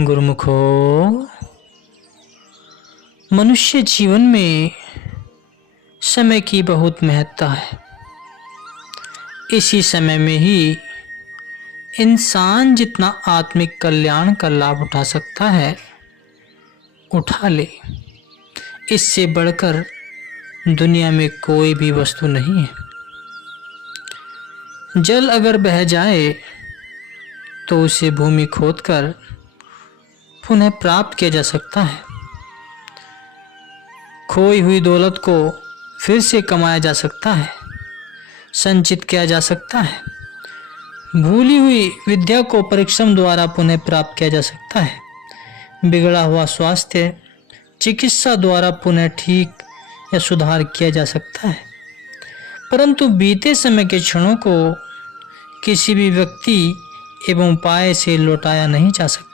गुरुमुखो, मनुष्य जीवन में समय की बहुत महत्ता है। इसी समय में ही इंसान जितना आत्मिक कल्याण का लाभ उठा सकता है उठा ले। इससे बढ़कर दुनिया में कोई भी वस्तु नहीं है। जल अगर बह जाए तो उसे भूमि खोदकर पुनः प्राप्त किया जा सकता है। खोई हुई दौलत को फिर से कमाया जा सकता है, संचित किया जा सकता है। भूली हुई विद्या को परिश्रम द्वारा पुनः प्राप्त किया जा सकता है। बिगड़ा हुआ स्वास्थ्य चिकित्सा द्वारा पुनः ठीक या सुधार किया जा सकता है। परंतु बीते समय के क्षणों को किसी भी व्यक्ति एवं उपाय से लौटाया नहीं जा सकता।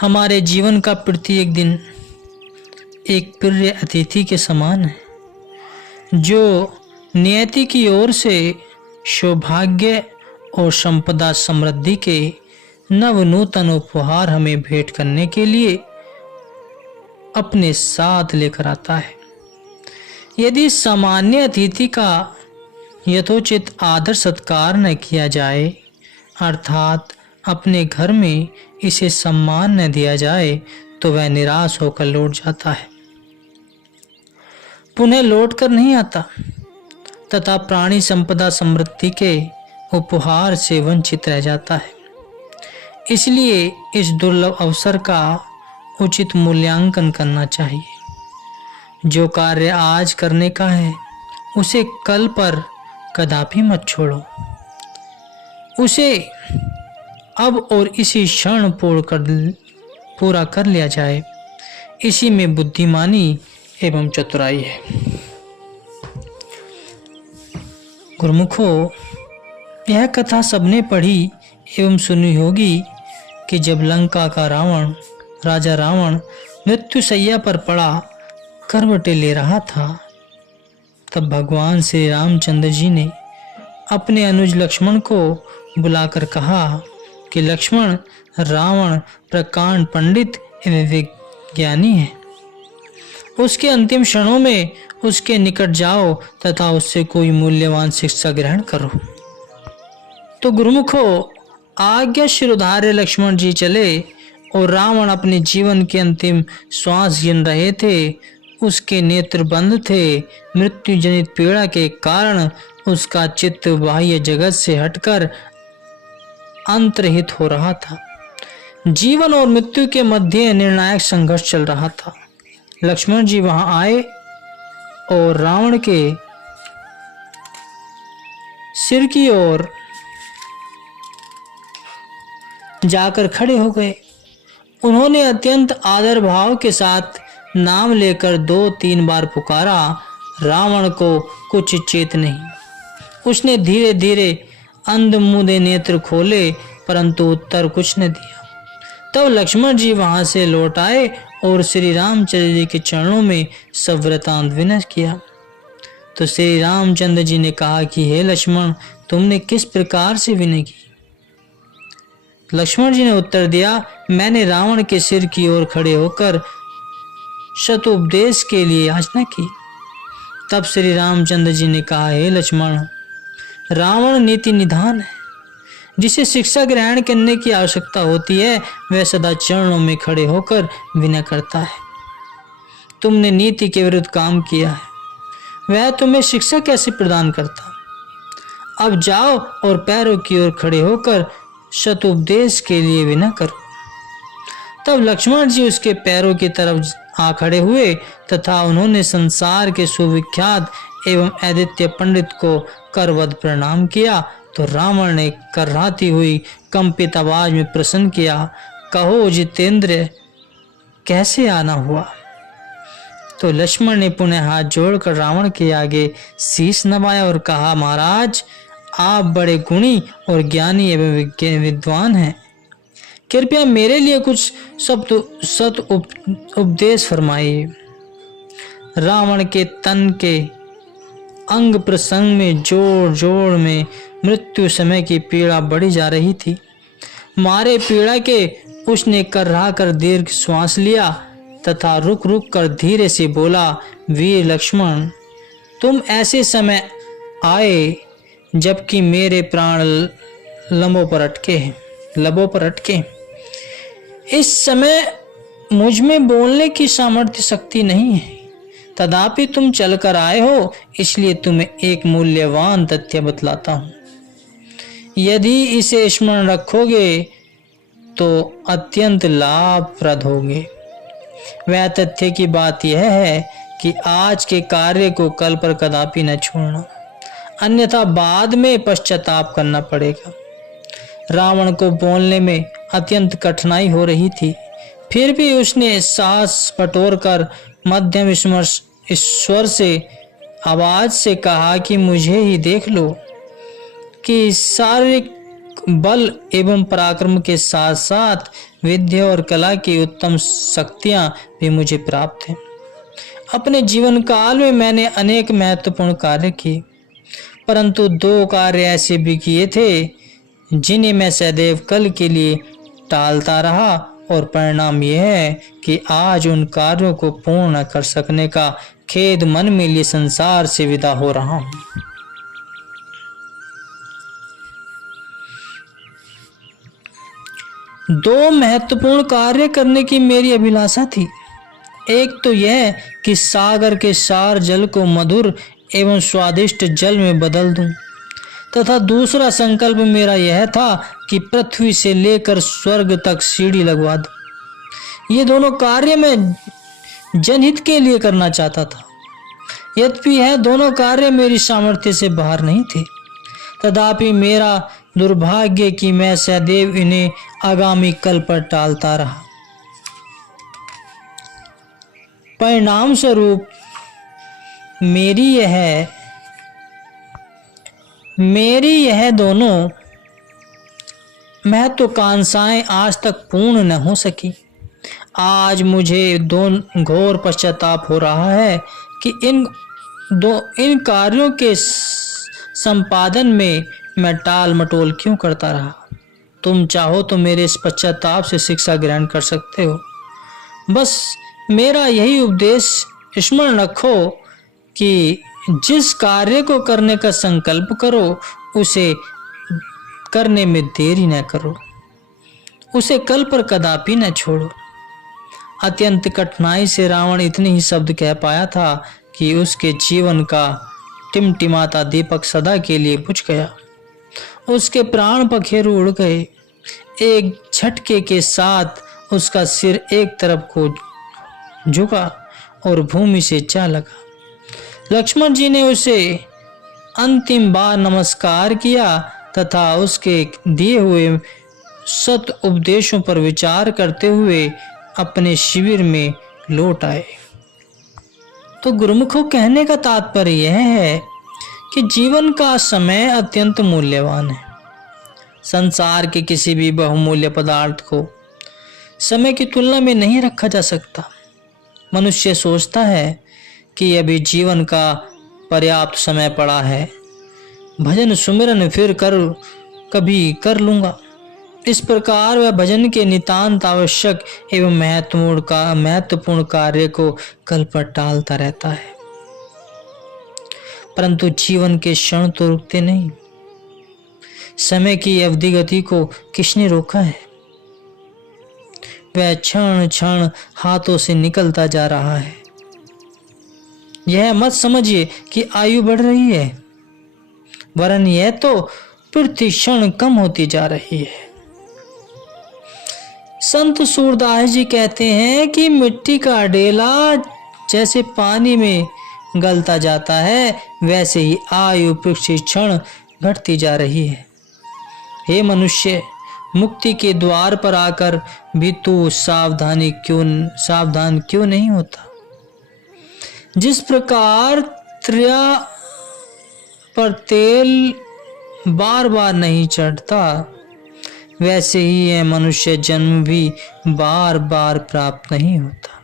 हमारे जीवन का प्रत्येक दिन एक प्रिय अतिथि के समान है, जो नियति की ओर से सौभाग्य और संपदा समृद्धि के नवनूतन उपहार हमें भेंट करने के लिए अपने साथ लेकर आता है। यदि सामान्य अतिथि का यथोचित आदर सत्कार न किया जाए, अर्थात अपने घर में इसे सम्मान न दिया जाए, तो वह निराश होकर लौट जाता है, पुनः लौट कर नहीं आता तथा प्राणी संपदा समृद्धि के उपहार से वंचित रह जाता है। इसलिए इस दुर्लभ अवसर का उचित मूल्यांकन करना चाहिए। जो कार्य आज करने का है उसे कल पर कदापि मत छोड़ो। उसे अब और इसी क्षण पूरा कर लिया जाए। इसी में बुद्धिमानी एवं चतुराई है। गुरुमुखो, यह कथा सबने पढ़ी एवं सुनी होगी कि जब लंका का राजा रावण मृत्युशैया पर पड़ा करवटें ले रहा था, तब भगवान श्री रामचंद्र जी ने अपने अनुज लक्ष्मण को बुलाकर कहा कि लक्ष्मण, रावण प्रकांड पंडित एवं विज्ञानी है। उसके अंतिम क्षणों में उसके निकट जाओ तथा उससे कोई मूल्यवान शिक्षा ग्रहण करो। तो गुरुमुखो, आज्ञा शिरोधार्य लक्ष्मण जी चले और रावण अपने जीवन के अंतिम श्वास गिन रहे थे। उसके नेत्र बंद थे। मृत्यु जनित पीड़ा के कारण उसका चित्त बाह्य जगत से हटकर अंतर्हित हो रहा था। जीवन और मृत्यु के मध्य निर्णायक संघर्ष चल रहा था। लक्ष्मण जी वहां आए और रावण के सिर की ओर जाकर खड़े हो गए। उन्होंने अत्यंत आदर भाव के साथ नाम लेकर 2-3 बार पुकारा। रावण को कुछ चेत नहीं। उसने धीरे धीरे अंध मुंदे नेत्र खोले, परंतु उत्तर कुछ न दिया। तब लक्ष्मण जी वहां से लौट आए और श्री रामचंद्र जी के चरणों में सब वृतांत विनय किया। तो श्री रामचंद्र जी ने कहा कि हे लक्ष्मण, तुमने किस प्रकार से विनय की? लक्ष्मण जी ने उत्तर दिया, मैंने रावण के सिर की ओर खड़े होकर शतोपदेश के लिए याचना की। तब श्री रामचंद्र जी ने कहा, हे लक्ष्मण, रावण नीति निधान है। जिसे शिक्षा ग्रहण करने की आवश्यकता होती है वह सदा चरणों में खड़े होकर विनय करता है। तुमने नीति के विरुद्ध काम किया है, वह तुम्हें शिक्षा कैसे प्रदान करता? अब जाओ और पैरों की ओर खड़े होकर शतोपदेश के लिए विनय करो। तब लक्ष्मण जी उसके पैरों की तरफ आ खड़े हुए तथा उन्होंने संसार के सुविख्यात एवं आदित्य पंडित को करवद प्रणाम किया। तो रावण ने कर्राती हुई कंपित आवाज में प्रश्न किया, कहो जितेंद्र, कैसे आना हुआ? तो लक्ष्मण ने पुनः हाथ जोड़कर रावण के आगे शीश नवाया और कहा, महाराज, आप बड़े गुणी और ज्ञानी एवं विद्वान हैं। कृपया मेरे लिए कुछ सत उपदेश फरमाइए। रावण के तन के अंग प्रसंग में जोड़ जोड़ में मृत्यु समय की पीड़ा बढ़ी जा रही थी। मारे पीड़ा के उसने कर्रा कर दीर्घ श्वास लिया तथा रुक रुक कर धीरे से बोला, वीर लक्ष्मण, तुम ऐसे समय आए जबकि मेरे प्राण लबों पर अटके। इस समय मुझ में बोलने की सामर्थ्य शक्ति नहीं है, तथापि तुम चलकर आए हो, इसलिए तुम्हें एक मूल्यवान तथ्य बतलाता हूं। यदि इसे स्मरण रखोगे तो अत्यंत लाभप्रद होगे। वह तथ्य की बात यह है कि आज के कार्य को कल पर कदापि न छोड़ना, अन्यथा बाद में पश्चाताप करना पड़ेगा। रावण को बोलने में अत्यंत कठिनाई हो रही थी, फिर भी उसने सांस बटोरकर मध्यम स्वर से आवाज से कहा कि मुझे ही देख लो कि शारीरिक बल एवं पराक्रम के साथ साथ विद्या और कला की उत्तम शक्तियां भी मुझे प्राप्त हैं। अपने जीवन काल में मैंने अनेक महत्वपूर्ण कार्य किए, परंतु 2 कार्य ऐसे भी किए थे जिन्हें मैं सदैव कल के लिए टालता रहा, और परिणाम यह है कि आज उन कार्यों को पूर्ण न कर सकने का खेद मन में लिए संसार से विदा हो रहा हूं। दो महत्वपूर्ण कार्य करने की मेरी अभिलाषा थी। एक तो यह कि सागर के सार जल को मधुर एवं स्वादिष्ट जल में बदल दूं, तथा दूसरा संकल्प मेरा यह था कि पृथ्वी से लेकर स्वर्ग तक सीढ़ी लगवा दूं। ये दोनों कार्य मैं जनहित के लिए करना चाहता था। यद्यपि यह दोनों कार्य मेरी सामर्थ्य से बाहर नहीं थे, तथापि मेरा दुर्भाग्य कि मैं सदैव इन्हें आगामी कल पर टालता रहा। परिणाम स्वरूप मेरी यह दोनों महत्वाकांक्षाएं आज तक पूर्ण न हो सकी। आज मुझे घोर पश्चाताप हो रहा है कि इन कार्यों के संपादन में मैं टाल मटोल क्यों करता रहा। तुम चाहो तो मेरे इस पश्चाताप से शिक्षा ग्रहण कर सकते हो। बस मेरा यही उपदेश स्मरण रखो कि जिस कार्य को करने का संकल्प करो उसे करने में देरी न करो, उसे कल पर कदापि न छोड़ो। अत्यंत कठिनाई से रावण इतने ही शब्द कह पाया था कि उसके जीवन का टिमटिमाता दीपक सदा के लिए बुझ गया। उसके प्राण पखेरु उड़ गए। एक झटके के साथ उसका सिर एक तरफ को झुका और भूमि से जा लगा। लक्ष्मण जी ने उसे अंतिम बार नमस्कार किया तथा उसके दिए हुए सत उपदेशों पर विचार करते हुए अपने शिविर में लौट आए। तो गुरुमुखों, कहने का तात्पर्य यह है कि जीवन का समय अत्यंत मूल्यवान है। संसार के किसी भी बहुमूल्य पदार्थ को समय की तुलना में नहीं रखा जा सकता। मनुष्य सोचता है कि अभी जीवन का पर्याप्त समय पड़ा है, भजन सुमिरन फिर कभी कर लूंगा। इस प्रकार वह भजन के नितांत आवश्यक एवं महत्वपूर्ण कार्य को कल पर टालता रहता है। परंतु जीवन के क्षण तो रुकते नहीं। समय की अवधि गति को किसने रोका है? वह क्षण क्षण हाथों से निकलता जा रहा है। यह मत समझिए कि आयु बढ़ रही है, वरन यह तो प्रति क्षण कम होती जा रही है। संत सूरदास जी कहते हैं कि मिट्टी का डेला जैसे पानी में गलता जाता है, वैसे ही आयु प्रति क्षण घटती जा रही है। हे मनुष्य, मुक्ति के द्वार पर आकर भी तू सावधान क्यों नहीं होता? जिस प्रकार त्रिया पर तेल बार बार नहीं चढ़ता, वैसे ही यह मनुष्य जन्म भी बार बार प्राप्त नहीं होता।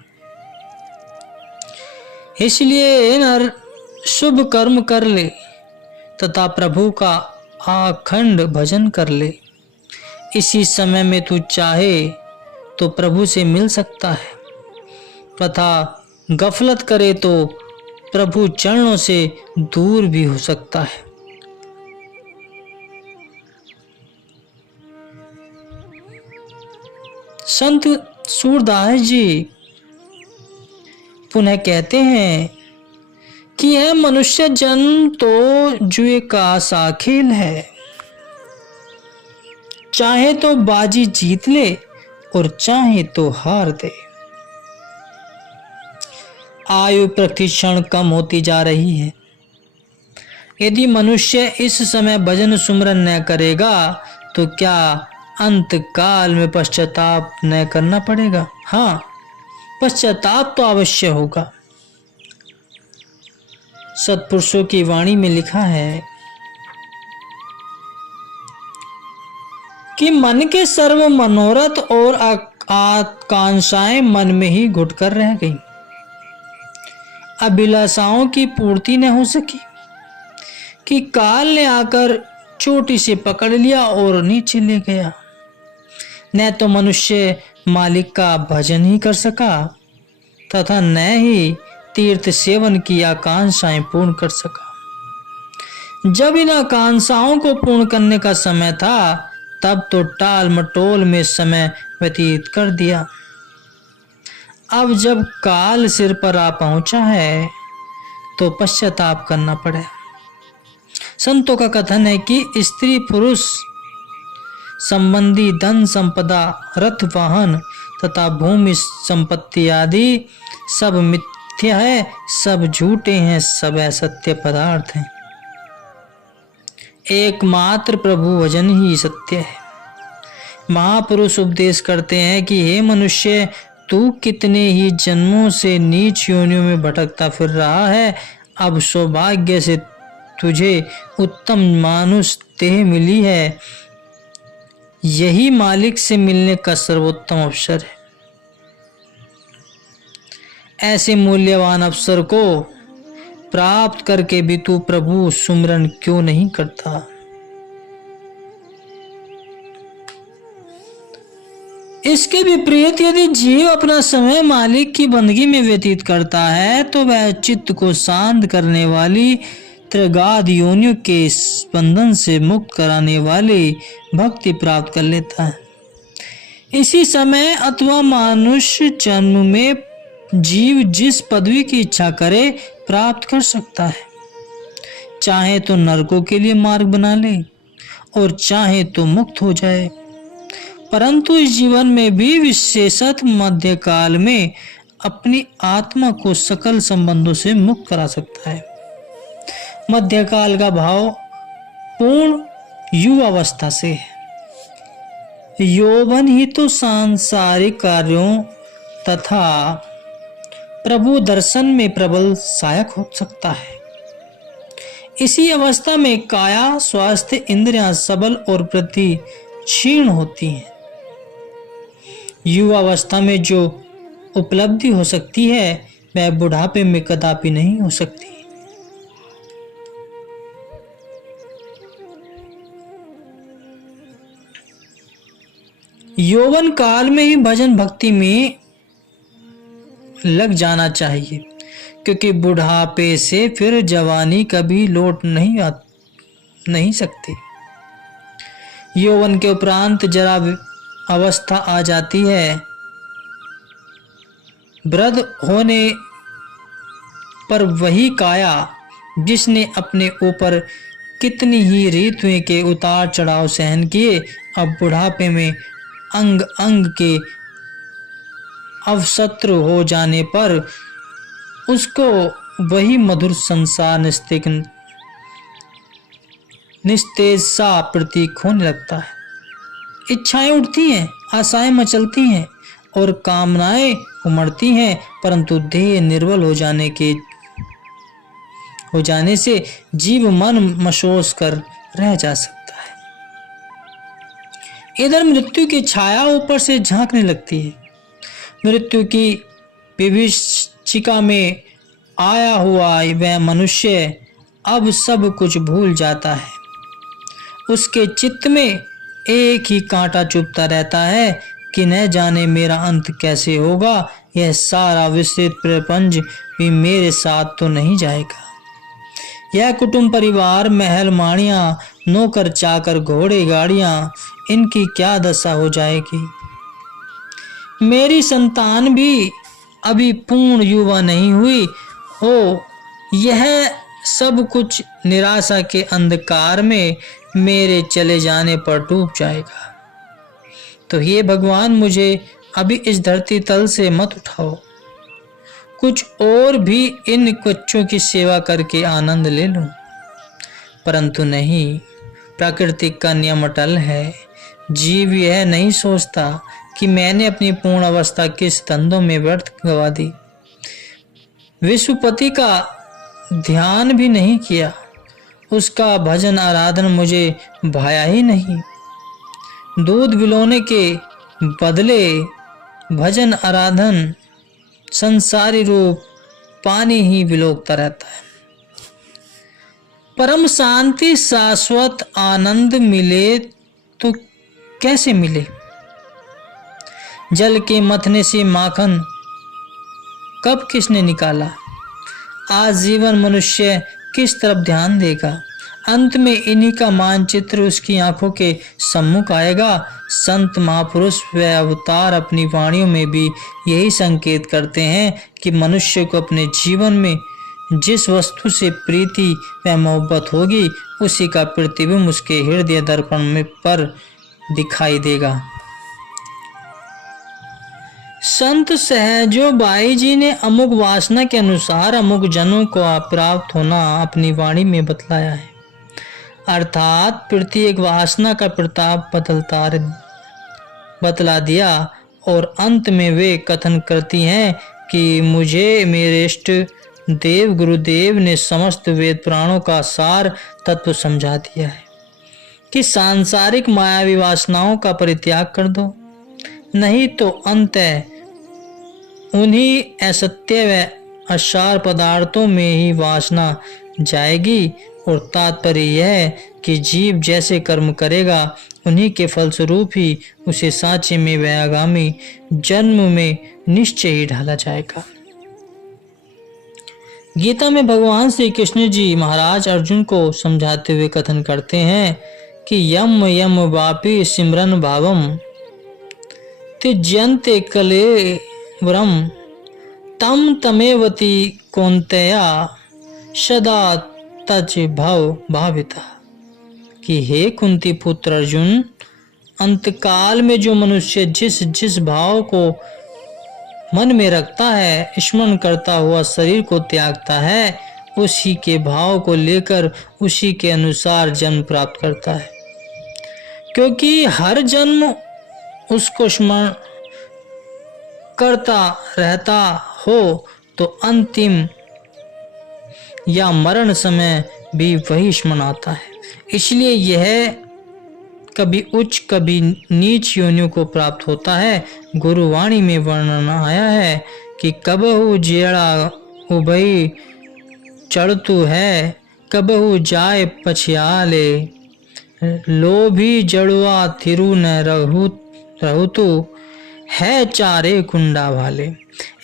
इसलिए नर शुभ कर्म कर ले तथा प्रभु का अखंड भजन कर ले। इसी समय में तू चाहे तो प्रभु से मिल सकता है तथा गफलत करे तो प्रभु चरणों से दूर भी हो सकता है। संत सूरदास जी पुनः कहते हैं कि यह मनुष्य जन्म तो जुए का सा खेल है, चाहे तो बाजी जीत ले और चाहे तो हार दे। आयु प्रतिक्षण कम होती जा रही है। यदि मनुष्य इस समय भजन सुमरन न करेगा तो क्या अंत काल में पश्चाताप न करना पड़ेगा? हाँ, पश्चाताप तो अवश्य होगा। सत्पुरुषों की वाणी में लिखा है कि मन के सर्व मनोरथ और आकांक्षाएं मन में ही घुट कर रह गई, अभिलाषाओं की पूर्ति न हो सकी कि काल ने आकर चोटी से पकड़ लिया और नीचे ले गया। न तो मनुष्य मालिक का भजन ही कर सका तथा न ही तीर्थ सेवन की आकांक्षाएं पूर्ण कर सका। जब इन आकांक्षाओं को पूर्ण करने का समय था तब तो टाल मटोल में समय व्यतीत कर दिया। अब जब काल सिर पर आ पहुंचा है तो पश्चाताप करना पड़े। संतों का कथन है कि स्त्री पुरुष संबंधी धन संपदा, रथ वाहन तथा भूमि संपत्ति आदि सब मिथ्या है, सब झूठे हैं, सब असत्य पदार्थ हैं। एकमात्र प्रभु भजन ही सत्य है। महापुरुष उपदेश करते हैं कि हे मनुष्य, तू कितने ही जन्मों से नीच योनियों में भटकता फिर रहा है। अब सौभाग्य से तुझे उत्तम मानुष देह मिली है। यही मालिक से मिलने का सर्वोत्तम अवसर है। ऐसे मूल्यवान अवसर को प्राप्त करके भी तू प्रभु सुमरन क्यों नहीं करता? इसके विपरीत यदि जीव अपना समय मालिक की बंदगी में व्यतीत करता है तो वह चित्त को शांत करने वाली त्रिगाद योनियों के बंधन से मुक्त कराने वाली भक्ति प्राप्त कर लेता है। इसी समय अथवा मनुष्य जन्म में जीव जिस पदवी की इच्छा करे प्राप्त कर सकता है। चाहे तो नरकों के लिए मार्ग बना ले और चाहे तो मुक्त हो जाए, परंतु इस जीवन में भी विशेषत मध्यकाल में अपनी आत्मा को सकल संबंधों से मुक्त करा सकता है। मध्यकाल का भाव पूर्ण युवावस्था से है। यौवन ही तो सांसारिक कार्यों तथा प्रभु दर्शन में प्रबल सहायक हो सकता है। इसी अवस्था में काया, स्वास्थ्य, इंद्रियां सबल और वृद्धि क्षीण होती हैं। युवावस्था में जो उपलब्धि हो सकती है वह बुढ़ापे में कदापि नहीं हो सकती। यौवन काल में ही भजन भक्ति में लग जाना चाहिए, क्योंकि बुढ़ापे से फिर जवानी कभी लौट नहीं सकती। यौवन के उपरांत जरा अवस्था आ जाती है। वृद्ध होने पर वही काया जिसने अपने ऊपर कितनी ही ऋतुओं के उतार चढ़ाव सहन किए, अब बुढ़ापे में अंग अंग के अवशत्रु हो जाने पर उसको वही मधुर संसार निस्तेज सा प्रतीक होने लगता है। इच्छाएं उठती हैं, आशाएं मचलती हैं और कामनाएं उमड़ती हैं, परंतु देह निर्बल हो जाने से जीव मन मशोस कर रह जा सकता है। इधर मृत्यु की छाया ऊपर से झांकने लगती है। मृत्यु की विभीषिका में आया हुआ वह मनुष्य अब सब कुछ भूल जाता है। उसके चित्त में एक ही कांटा चुभता रहता है कि न जाने मेरा अंत कैसे होगा। यह सारा विस्तृत प्रपंच भी मेरे साथ तो नहीं जाएगा। यह कुटुंब परिवार, महल माड़ियाँ, नौकर चाकर, घोड़े गाड़ियाँ, इनकी क्या दशा हो जाएगी। मेरी संतान भी अभी पूर्ण युवा नहीं हुई हो। यह सब कुछ निराशा के अंधकार में मेरे चले जाने पर डूब जाएगा। तो हे भगवान, मुझे अभी इस धरती तल से मत उठाओ। कुछ और भी इन बच्चों की सेवा करके आनंद ले लूं। परंतु नहीं, प्राकृतिक का नियम अटल है। जीव यह नहीं सोचता कि मैंने अपनी पूर्ण अवस्था किस धंधों में व्यर्थ गवा दी। विश्वपति का ध्यान भी नहीं किया, उसका भजन आराधन मुझे भाया ही नहीं। दूध बिलोने के बदले भजन आराधन संसारी रूप पानी ही बिलोकता रहता है। परम शांति, शाश्वत आनंद मिले तो कैसे मिले। जल के मथने से माखन कब किसने निकाला। आज जीवन मनुष्य किस तरफ ध्यान देगा। अंत में इन्हीं का मानचित्र उसकी आंखों के सम्मुख आएगा। संत महापुरुष व अवतार अपनी वाणियों में भी यही संकेत करते हैं कि मनुष्य को अपने जीवन में जिस वस्तु से प्रीति व मोहब्बत होगी, उसी का प्रतिबिंब उसके हृदय दर्पण में पर दिखाई देगा। संत सहजो बाई जी ने अमुक वासना के अनुसार अमुक जनों को प्राप्त होना अपनी वाणी में बतलाया है। अर्थात प्रत्येक वासना का प्रताप बतला दिया और अंत में वे कथन करती हैं कि मुझे मेरे इष्ट देव गुरुदेव ने समस्त वेद पुराणों का सार तत्व समझा दिया है कि सांसारिक मायावी वासनाओं का परित्याग कर दो, नहीं तो अंततः उन्हीं असत्य व असार पदार्थों में ही वासना जाएगी। और तात्पर्य यह है कि जीव जैसे कर्म करेगा, उन्हीं के फलस्वरूप ही उसे सांचे में व आगामी जन्म में निश्चय ही ढाला जाएगा। गीता में भगवान श्री कृष्ण जी महाराज अर्जुन को समझाते हुए कथन करते हैं कि यम यम वापि सिमरन भावम त्यजन्ते कले व्रम तम तमेवती कौन्तेया सदा तज भाव भाविता। कि हे कुंती पुत्र अर्जुन, अंतकाल में जो मनुष्य जिस जिस भाव को मन में रखता है, स्मरण करता हुआ शरीर को त्यागता है, उसी के भाव को लेकर उसी के अनुसार जन्म प्राप्त करता है। क्योंकि हर जन्म उसको स्मरण करता रहता हो तो अंतिम या मरण समय भी वही स्मरण आता है। इसलिए यह कभी उच्च कभी नीच योनियों को प्राप्त होता है। गुरुवाणी में वर्णन आया है कि कबहु जेड़ा उभई चढ़तु है, कबहु जाए पछियाले, लोभी जड़ुआ थिरु न रहतु है चारे कुंडा वाले।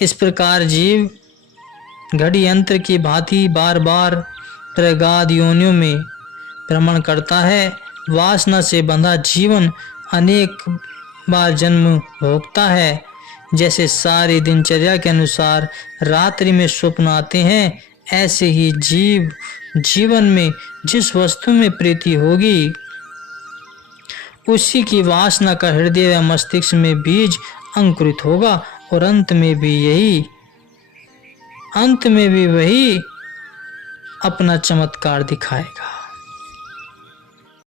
इस प्रकार जीव घड़ी यंत्र की भांति बार बार प्रगाध योनियों में भ्रमण करता है। वासना से बंधा जीवन अनेक बार जन्म भोगता है। जैसे सारी दिनचर्या के अनुसार रात्रि में स्वप्न आते हैं, ऐसे ही जीव जीवन में जिस वस्तु में प्रीति होगी, उसी की वासना का हृदय व मस्तिष्क में बीज अंकुरित होगा और अंत में भी वही अपना चमत्कार दिखाएगा।